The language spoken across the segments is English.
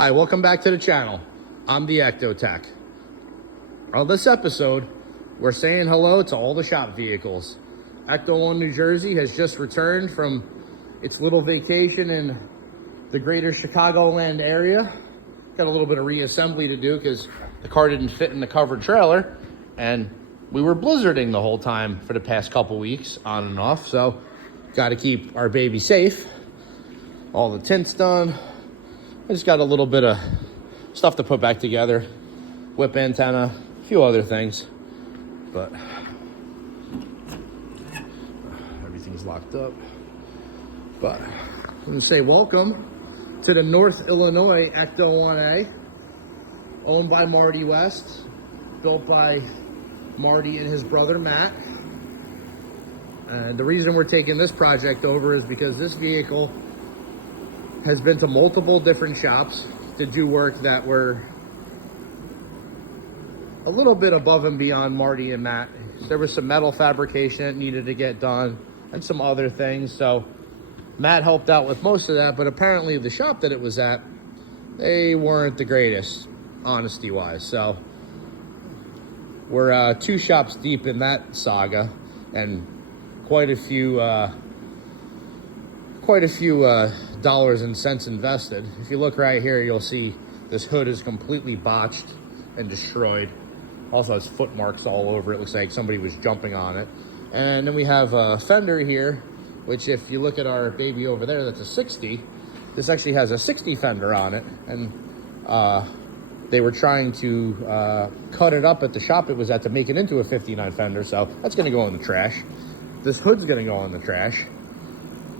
Hi, welcome back to the channel. I'm the Ecto1A. On this episode, we're saying hello to all the shop vehicles. Ecto1, New Jersey has just returned from its little vacation in the greater Chicagoland area. Got a little bit of reassembly to do because the car didn't fit in the covered trailer, and we were blizzarding the whole time for the past couple weeks, on and off, so got to keep our baby safe. All the tints done. I just got a little bit of stuff to put back together. Whip antenna, a few other things. But everything's locked up. But I'm going to say welcome to the Northern Illinois Ecto1A. Owned by Marty West. Built by Marty and his brother Matt. And the reason we're taking this project over is because this vehicle has been to multiple different shops to do work that were a little bit above and beyond Marty and Matt. There was some metal fabrication that needed to get done and some other things. So Matt helped out with most of that, but apparently the shop that it was at, they weren't the greatest, honesty-wise. So we're 2 shops deep in that saga and quite a few dollars and cents invested. If you look right here, you'll see this hood is completely botched and destroyed. Also has foot marks all over it. Looks like somebody was jumping on it. And then we have a fender here, which if you look at our baby over there, that's a 60. This actually has a 60 fender on it. And they were trying to cut it up at the shop it was at to make it into a 59 fender. So that's gonna go in the trash. This hood's gonna go in the trash.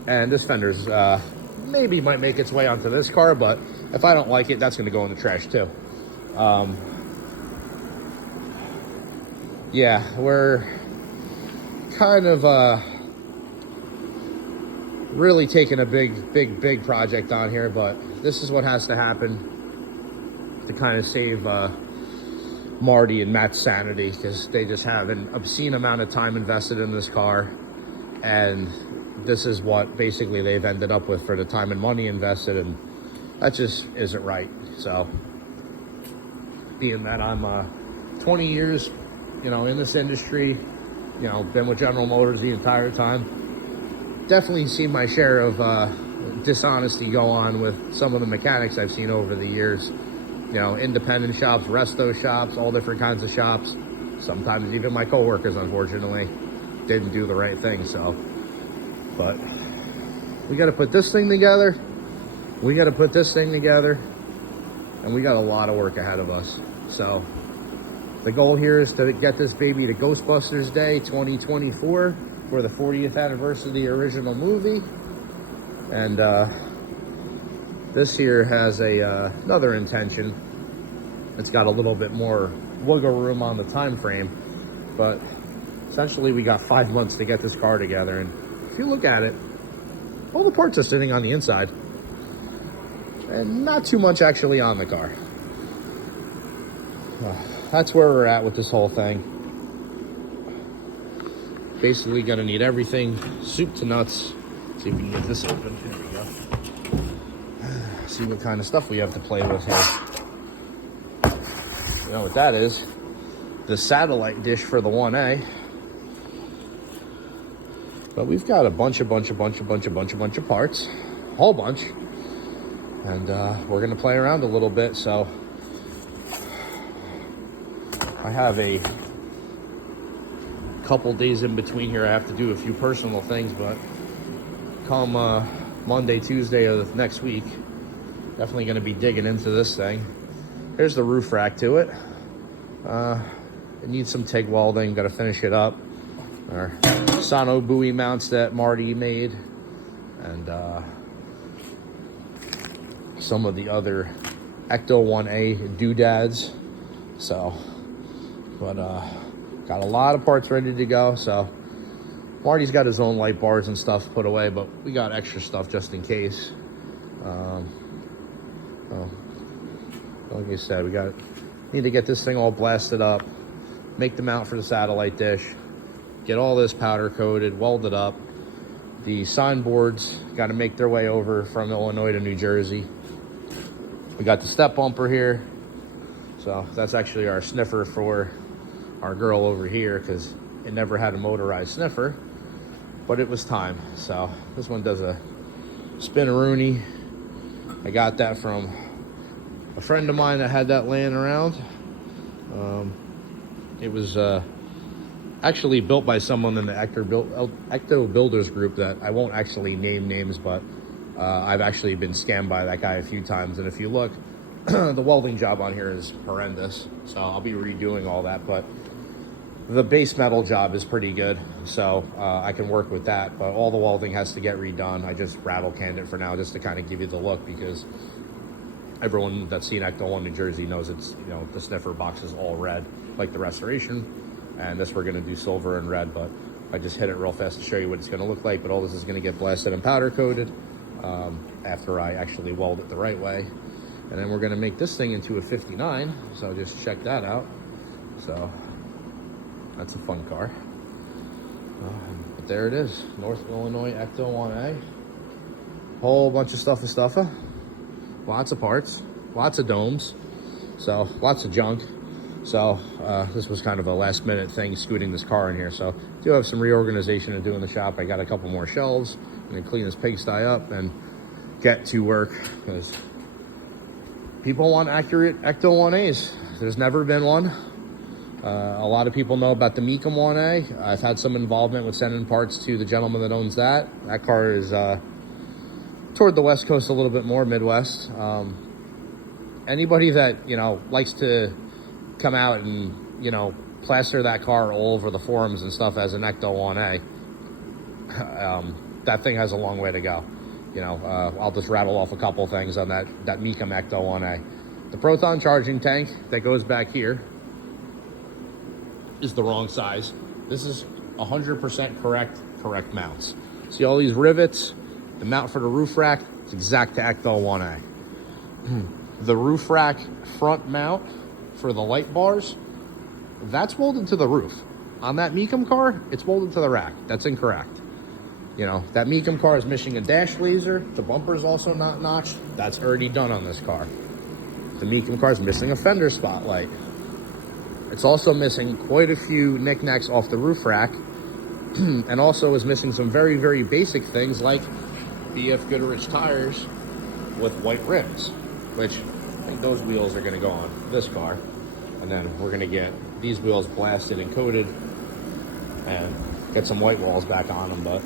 And this fender's maybe might make its way onto this car, but if I don't like it, that's going to go in the trash too. Yeah, we're kind of really taking a big project on here, but this is what has to happen to kind of save Marty and Matt's sanity, because they just have an obscene amount of time invested in this car, and this is what basically they've ended up with for the time and money invested, and that just isn't right. So being that I'm 20 years, in this industry, been with General Motors the entire time, definitely seen my share of dishonesty go on with some of the mechanics I've seen over the years. Independent shops, resto shops, all different kinds of shops. Sometimes even my coworkers, unfortunately, didn't do the right thing. So but we got to put this thing together. We got to put this thing together. And we got a lot of work ahead of us. So the goal here is to get this baby to Ghostbusters Day 2024 for the 40th anniversary of the original movie. And this here has another intention. It's got a little bit more wiggle room on the time frame. But essentially we got 5 months to get this car together. And if you look at it, all the parts are sitting on the inside and not too much actually on the car. That's where we're at with this whole thing. Basically gonna need everything soup to nuts. See if we can get this open. Here we go. See what kind of stuff we have to play with here. You know what that is? The satellite dish for the 1A. But we've got a bunch of parts, a whole bunch, and we're gonna play around a little bit. So I have a couple days in between here. I have to do a few personal things, but come Monday, Tuesday of next week, definitely gonna be digging into this thing. Here's the roof rack to it. It needs some TIG welding, gotta finish it up. Our Sono buoy mounts that Marty made, and some of the other Ecto1A doodads. So, but got a lot of parts ready to go. So Marty's got his own light bars and stuff put away, but we got extra stuff just in case. Like I said, need to get this thing all blasted up, make the mount for the satellite dish, get all this powder coated, welded up. The sign boards got to make their way over from Illinois to New Jersey. We got the step bumper here. So that's actually our sniffer for our girl over here, because it never had a motorized sniffer, but it was time. So this one does a spin-a-rooney. I got that from a friend of mine that had that laying around. It was actually built by someone in the Ecto Builders group that I won't actually name names, but I've actually been scammed by that guy a few times. And if you look, the welding job on here is horrendous. So I'll be redoing all that, but the base metal job is pretty good. So I can work with that, but all the welding has to get redone. I just rattle canned it for now just to kind of give you the look, because everyone that's seen Ecto1 New Jersey knows it's, you know, the sniffer box is all red, like the restoration. And this we're gonna do silver and red, but I just hit it real fast to show you what it's gonna look like. But all this is gonna get blasted and powder coated after I actually weld it the right way. And then we're gonna make this thing into a 59. So just check that out. So that's a fun car. But there it is, Northern Illinois Ecto1A. Whole bunch of stuffa. Lots of parts, lots of domes, so lots of junk. So this was kind of a last minute thing, scooting this car in here. So do have some reorganization to do in the shop. I got a couple more shelves. I'm gonna clean this pigsty up and get to work, because people want accurate Ecto1As. There's never been one. A lot of people know about the Mecum 1A. I've had some involvement with sending parts to the gentleman that owns that. That car is toward the West Coast a little bit more, Midwest. Anybody that, you know, likes to come out and, you know, plaster that car all over the forums and stuff as an Ecto1A, that thing has a long way to go. You know, I'll just rattle off a couple things on that Mecum Ecto1A. The proton charging tank that goes back here is the wrong size. This is 100% correct mounts. See all these rivets? The mount for the roof rack is exact to Ecto1A. The roof rack front mount for the light bars, that's welded to the roof. On that Mecum car, it's welded to the rack. That's incorrect. You know, that Mecum car is missing a dash laser. The bumper is also not notched. That's already done on this car. The Mecum car is missing a fender spotlight. It's also missing quite a few knickknacks off the roof rack, and also is missing some very, very basic things like BF Goodrich tires with white rims, which I think those wheels are going to go on this car. And then we're going to get these wheels blasted and coated and get some white walls back on them. But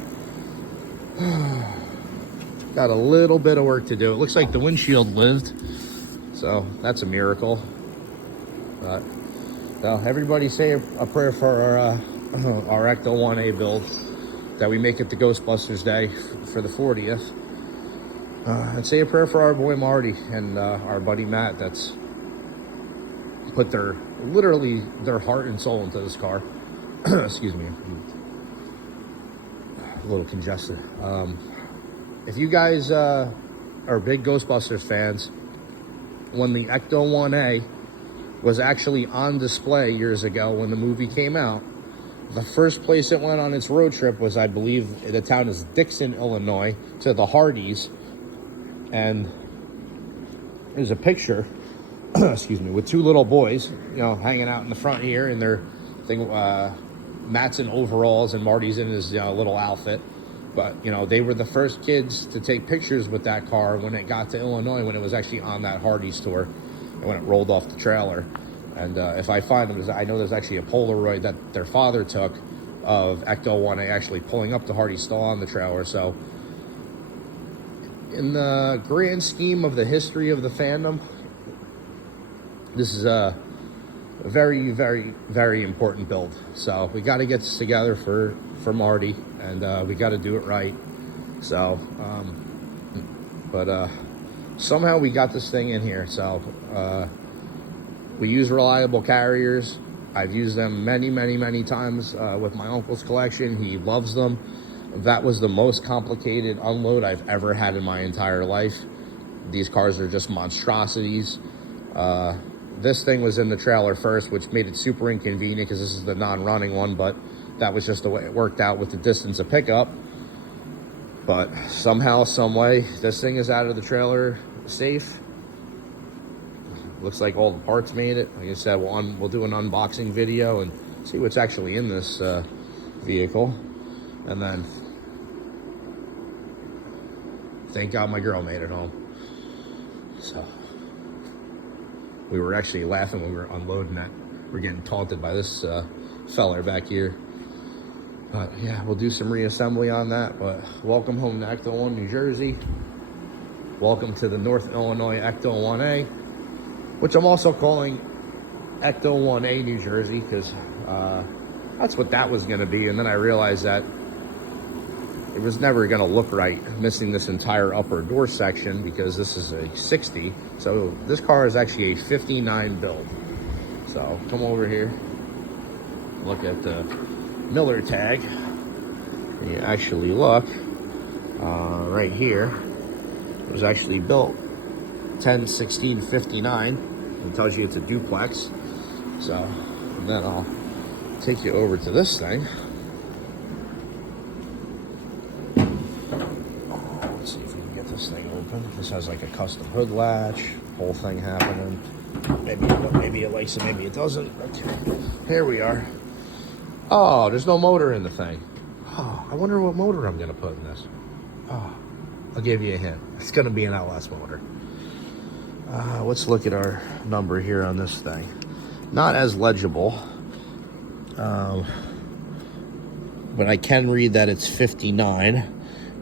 got a little bit of work to do. It looks like the windshield lived, so that's a miracle. But so everybody say a prayer for our Ecto1A build, that we make it to Ghostbusters Day for the 40th. And say a prayer for our boy Marty and our buddy Matt, that's put literally their heart and soul into this car. Excuse me, a little congested. If you guys are big Ghostbusters fans, when the Ecto1A was actually on display years ago when the movie came out, the first place it went on its road trip was, I believe, the town is Dixon, Illinois, to the Hardys. And there's a picture, excuse me, with two little boys, you know, hanging out in the front here in their thing. Matt's in overalls and Marty's in his little outfit. But, you know, they were the first kids to take pictures with that car when it got to Illinois, when it was actually on that Hardee's tour and when it rolled off the trailer. And if I find them, I know there's actually a Polaroid that their father took of Ecto1A actually pulling up to Hardee's, still on the trailer. So in the grand scheme of the history of the fandom, this is a very, very, very important build. So we got to get this together for Marty, and we got to do it right. So, but somehow we got this thing in here. So we use reliable carriers. I've used them many, many, many times with my uncle's collection. He loves them. That was the most complicated unload I've ever had in my entire life. These cars are just monstrosities. This thing was in the trailer first, which made it super inconvenient because this is the non-running one, but that was just the way it worked out with the distance of pickup. But somehow, some way, this thing is out of the trailer safe. Looks like all the parts made it. Like I said, we'll do an unboxing video and see what's actually in this vehicle. And then, thank God my girl made it home. So, we were actually laughing when we were unloading that. We're getting taunted by this feller back here. But yeah, we'll do some reassembly on that. But welcome home to Ecto1, New Jersey. Welcome to the Northern Illinois Ecto1A, which I'm also calling Ecto1A New Jersey, because that's what that was going to be. And then I realized that it was never going to look right, missing this entire upper door section, because this is a 60. So this car is actually a 59 build. So come over here, look at the Miller tag. And you actually look right here. It was actually built 10/16/59. It tells you it's a duplex. So, and then I'll take you over to this thing. Let's see if we can get this thing open. This has like a custom hood latch, whole thing happening. Maybe it likes it, maybe it doesn't. Okay, here we are. Oh, there's no motor in the thing. Oh, I wonder what motor I'm gonna put in this. Oh, I'll give you a hint. It's gonna be an LS motor. Let's look at our number here on this thing. Not as legible, but I can read that it's 59.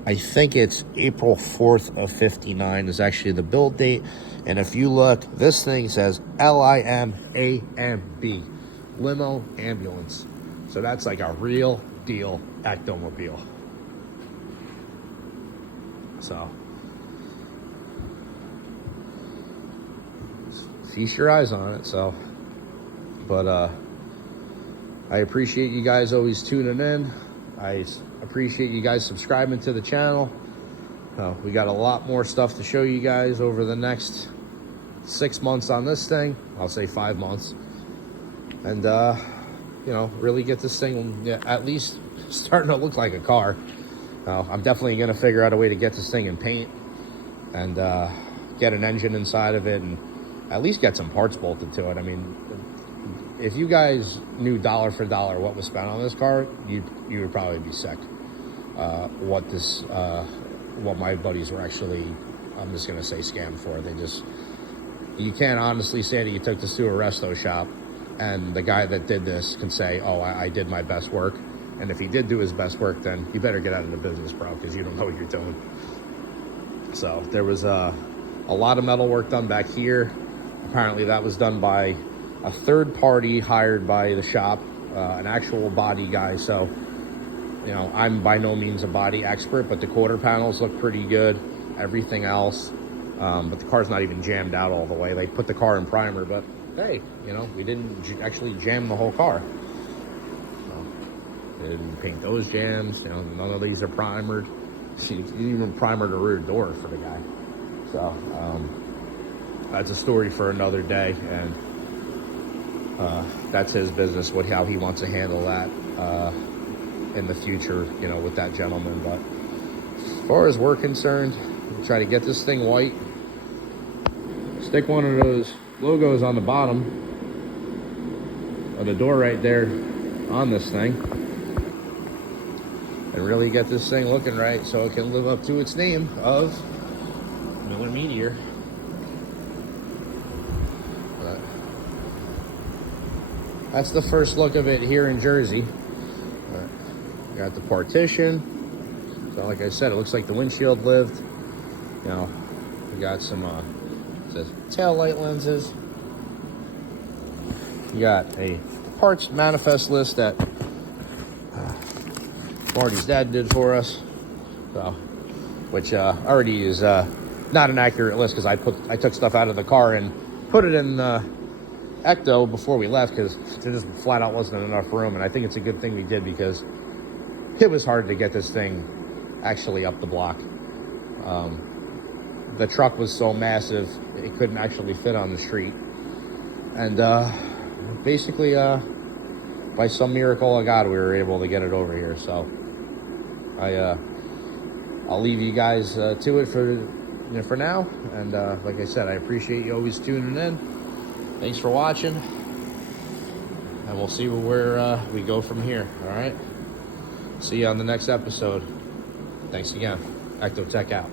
I think it's April 4th of 59 is actually the build date. And if you look, this thing says LIMAMB, limo ambulance. So that's like a real deal Ectomobile. So feast your eyes on it. So, but I appreciate you guys always tuning in. I appreciate you guys subscribing to the channel. We got a lot more stuff to show you guys over the next 6 months on this thing. I'll say 5 months. And, you know, really get this thing at least starting to look like a car. I'm definitely going to figure out a way to get this thing in paint and get an engine inside of it and at least get some parts bolted to it. I mean, if you guys knew dollar for dollar what was spent on this car, you would probably be sick. What my buddies were actually, I'm just gonna say, scammed for. You can't honestly say that you took this to a resto shop and the guy that did this can say, oh, I did my best work. And if he did do his best work, then you better get out of the business, bro, because you don't know what you're doing. So there was a lot of metal work done back here. Apparently that was done by a third party hired by the shop, an actual body guy. So, you know, I'm by no means a body expert, but the quarter panels look pretty good. Everything else, but the car's not even jammed out all the way. They put the car in primer, but hey, you know, we didn't actually jam the whole car. So, they didn't paint those jams. You know, none of these are primered. She didn't even primer the rear door for the guy. So, that's a story for another day, and that's his business, how he wants to handle that in the future, you know, with that gentleman. But as far as we're concerned, we'll try to get this thing white, stick one of those logos on the bottom of the door right there on this thing, and really get this thing looking right so it can live up to its name of Miller Meteor. But that's the first look of it here in Jersey. Got the partition. So like I said, it looks like the windshield lived. You know, we got some tail light lenses. You got a parts manifest list that Marty's dad did for us. So, which already is not an accurate list, because I took stuff out of the car and put it in Ecto before we left, because there just flat out wasn't enough room. And I think it's a good thing we did, because it was hard to get this thing actually up the block. The truck was so massive, it couldn't actually fit on the street. And basically, by some miracle of God, we were able to get it over here. So I'll leave you guys to it for now. And like I said, I appreciate you always tuning in. Thanks for watching, and we'll see where we go from here. All right. See you on the next episode. Thanks again. Ecto Tech out.